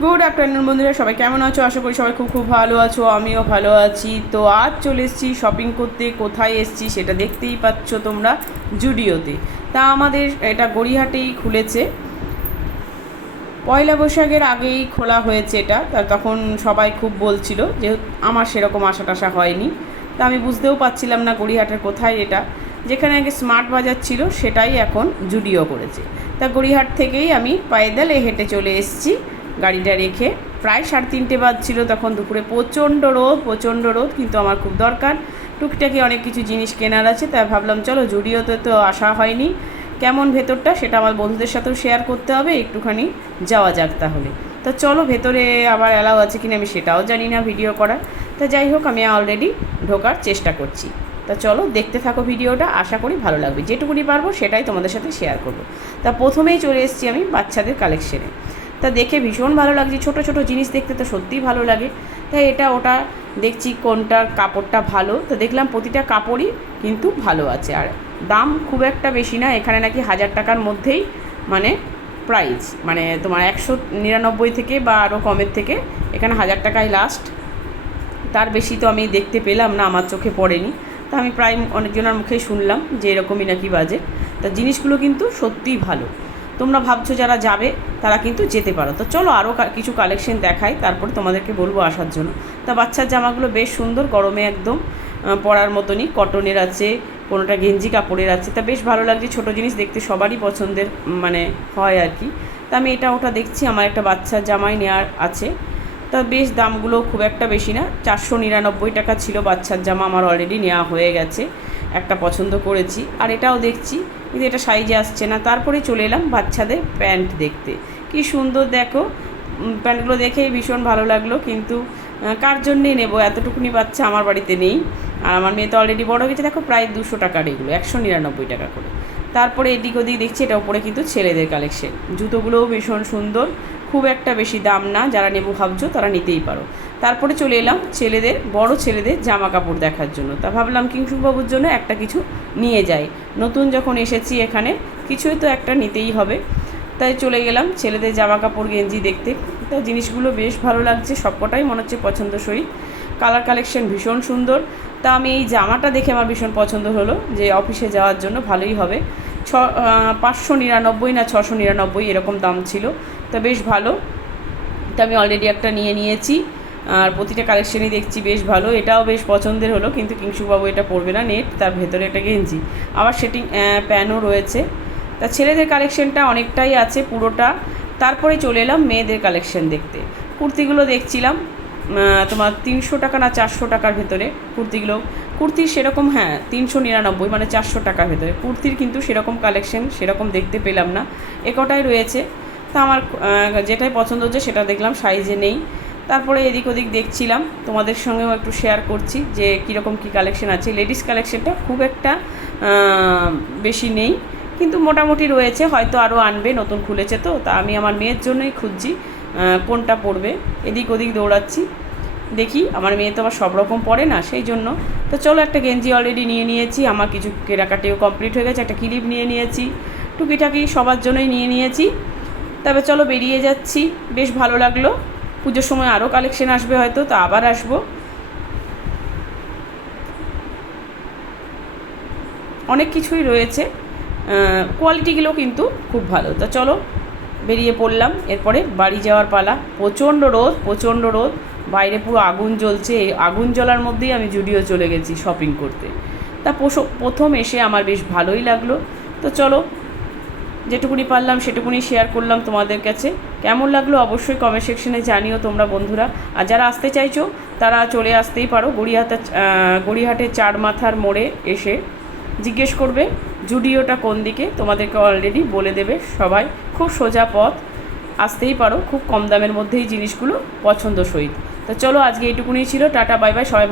Good afternoon বন্ধুরা, সবাই কেমন আছো? আশা করি সবাই খুব খুব ভালো আছো, আমিও ভালো আছি। তো আজ চলে এসেছি শপিং করতে। কোথায় এসেছি সেটা দেখতেই পাচ্ছ তোমরা, জুডিওতে। তা আমাদের এটা গড়িয়াহাটেই খুলেছে, পয়লা বৈশাখের আগেই খোলা হয়েছে এটা। তা তখন সবাই খুব বলছিল, যেহেতু আমার সেরকম আশা টাশা হয়নি। তা আমি বুঝতেও পারছিলাম না গড়িয়াহাটের কোথায় এটা। যেখানে আগে স্মার্ট বাজার ছিল সেটাই এখন জুডিও করেছে। তা গড়িয়াহাট থেকেই আমি পায়দলে হেঁটে চলে এসেছি গাড়িটা রেখে। প্রায় 3:30 বাজছিল তখন দুপুরে। প্রচণ্ড রোদ, কিন্তু আমার খুব দরকার, টুকিটাকি অনেক কিছু জিনিস কেনার আছে। তাই ভাবলাম চলো, জুডিওতে তো আসা হয়নি, কেমন ভেতরটা সেটা আমার বন্ধুদের সাথেও শেয়ার করতে হবে, একটুখানি যাওয়া যাক তাহলে। তা চলো, ভেতরে আবার অ্যালাউ আছে কিনা আমি সেটাও জানি না ভিডিও করার। তা যাই হোক, আমি অলরেডি ঢোকার চেষ্টা করছি। তা চলো, দেখতে থাকো ভিডিওটা, আশা করি ভালো লাগবে। যেটুকুনি পারবো সেটাই তোমাদের সাথে শেয়ার করব। তা প্রথমেই চলে এসেছি আমি বাচ্চাদের কালেকশনে। তা দেখে ভীষণ ভালো লাগছে, ছোট ছোট জিনিস দেখতে তো সত্যিই ভালো লাগে। তাই এটা ওটা দেখছি কোনটার কাপড়টা ভালো। তো দেখলাম প্রতিটা কাপড়ই কিন্তু ভালো আছে, আর দাম খুব একটা বেশি না। এখানে নাকি 1000 টাকার মধ্যেই মানে প্রাইস, মানে তোমার 199 থেকে বা আরও কমের থেকে এখানে 1000 টাকায় লাস্ট। তার বেশি তো আমি দেখতে পেলাম না, আমার চোখে পড়েনি। তা আমি প্রায় অনেকজনের মুখেই শুনলাম যে এরকমই নাকি বাজেট। তা জিনিসগুলো কিন্তু সত্যিই ভালো। তোমরা ভাবছো যারা যাবে তারা কিন্তু যেতে পারো। তো চলো আরও কিছু কালেকশন দেখাই, তারপরে তোমাদেরকে বলবো আসার জন্য। তা বাচ্চার জামাগুলো বেশ সুন্দর, গরমে একদম পরার মতনই, কটনের আছে, কোনোটা গেঞ্জি কাপড়ের আছে। তা বেশ ভালো লাগছে, ছোটো জিনিস দেখতে সবারই পছন্দের মানে হয় আর কি। তা আমি এটা ওটা দেখছি, আমার একটা বাচ্চার জামাই নেওয়ার আছে। তা বেশ দামগুলো খুব একটা বেশি না, 499 টাকা ছিল বাচ্চার জামা। আমার অলরেডি নেওয়া হয়ে গেছে, একটা পছন্দ করেছি। আর এটাও দেখছি, কিন্তু এটা সাইজে আসছে না। তারপরে চলে এলাম বাচ্চাদের প্যান্ট দেখতে। কি সুন্দর দেখো, প্যান্টগুলো দেখেই ভীষণ ভালো লাগলো। কিন্তু কার জন্যেই নেব, এতটুকুনি বাচ্চা আমার বাড়িতে নেই। আর আমার মেয়ে তো অলরেডি বড় হয়েছে। দেখো প্রায় 200 টাকার এগুলো, 199 টাকা করে। তারপরে এদিক ওদিক দেখছি, এটা উপরে কিন্তু ছেলেদের কালেকশন। জুতোগুলোও ভীষণ সুন্দর, খুব একটা বেশি দাম না। যারা নেবো ভাবছো তারা নিতেই পারো। তারপরে চলে এলাম ছেলেদের, বড় ছেলেদের জামা কাপড় দেখার জন্য। তা ভাবলাম কিংশুকবাবুর জন্য একটা কিছু নিয়ে যাই, নতুন যখন এসেছি এখানে কিছুই তো একটা নিতেই হবে। তাই চলে গেলাম ছেলেদের জামা কাপড় গেঞ্জি দেখতে। তা জিনিসগুলো বেশ ভালো লাগছে, সবকটাই মনে হচ্ছে পছন্দসই। কালার কালেকশন ভীষণ সুন্দর। তা আমি এই জামাটা দেখে আমার ভীষণ পছন্দ হলো, যে অফিসে যাওয়ার জন্য ভালোই হবে। 599 না 699 এরকম দাম ছিল। তা বেশ ভালো। তা আমি অলরেডি একটা নিয়ে নিয়েছি, আর প্রতিটা কালেকশনই দেখছি বেশ ভালো। এটাও বেশ পছন্দের হলো, কিন্তু কিংশুকবাবু এটা পরবে না, নেট, তার ভেতরে একটা গেঞ্জি, আবার সেটিং প্যানও রয়েছে। তা ছেলেদের কালেকশনটা অনেকটাই আছে পুরোটা। তারপরে চলে এলাম মেয়েদের কালেকশন দেখতে। কুর্তিগুলো দেখছিলাম, তোমার 300 টাকা না 400 টাকার ভেতরে কুর্তিগুলো। কুর্তির সেরকম, হ্যাঁ 399, মানে 400 টাকার ভেতরে কুর্তির, কিন্তু সেরকম কালেকশন সেরকম দেখতে পেলাম না। একটাই রয়েছে। তা আমার যেটাই পছন্দ হচ্ছে সেটা দেখলাম, সাইজে নেই। তারপরে এদিক ওদিক দেখছিলাম, তোমাদের সঙ্গেও একটু শেয়ার করছি যে কীরকম কী কালেকশন আছে। লেডিস কালেকশনটা খুব একটা বেশি নেই, কিন্তু মোটামুটি রয়েছে, হয়তো আরও আনবে, নতুন খুলেছে তো। তা আমি আমার মেয়ের জন্যই খুঁজছি কোনটা পরবে, এদিক ওদিক দৌড়াচ্ছি। দেখি, আমার মেয়ে তো আবার সব রকম পরে না, সেই জন্য। তো চলো, একটা গেঞ্জি অলরেডি নিয়ে নিয়েছি, আমার কিছু কেনাকাটিও কমপ্লিট হয়ে গেছে। একটা ক্লিপ নিয়ে নিয়েছি, টুকিটাকি সবার জন্যই নিয়ে নিয়েছি। তবে চলো বেরিয়ে যাচ্ছি, বেশ ভালো লাগলো। পুজোর সময় আরও কালেকশন আসবে হয়তো, তা আবার আসবো। অনেক কিছুই রয়েছে, কোয়ালিটিগুলো কিন্তু খুব ভালো। তা চলো বেরিয়ে পড়লাম, এরপরে বাড়ি যাওয়ার পালা। প্রচণ্ড রোদ, বাইরে পুরো আগুন জ্বলছে। এই আগুন জ্বলার মধ্যেই আমি জুডিও চলে গেছি শপিং করতে। তা প্রথম এসে আমার বেশ ভালোই লাগলো। তো চলো, যেটুকুনি পারলাম সেটুকুনি শেয়ার করলাম তোমাদের কাছে। কেমন লাগলো অবশ্যই কমেন্ট সেকশনে জানিও তোমরা বন্ধুরা। আর যারা আসতে চাইছো তারা চলে আসতেই পারো, গড়িয়াহাটের 4 মাথার মোড়ে এসে জিজ্ঞেস করবে জুডিওটা কোন দিকে, তোমাদেরকে অলরেডি বলে দেবে সবাই। খুব সোজা পথ, আসতেই পারো, খুব কম দামের মধ্যেই জিনিসগুলো পছন্দসই। তো চলো, আজকে এইটুকুনি ছিল। টাটা, বাই বাই, সবাই ভালো।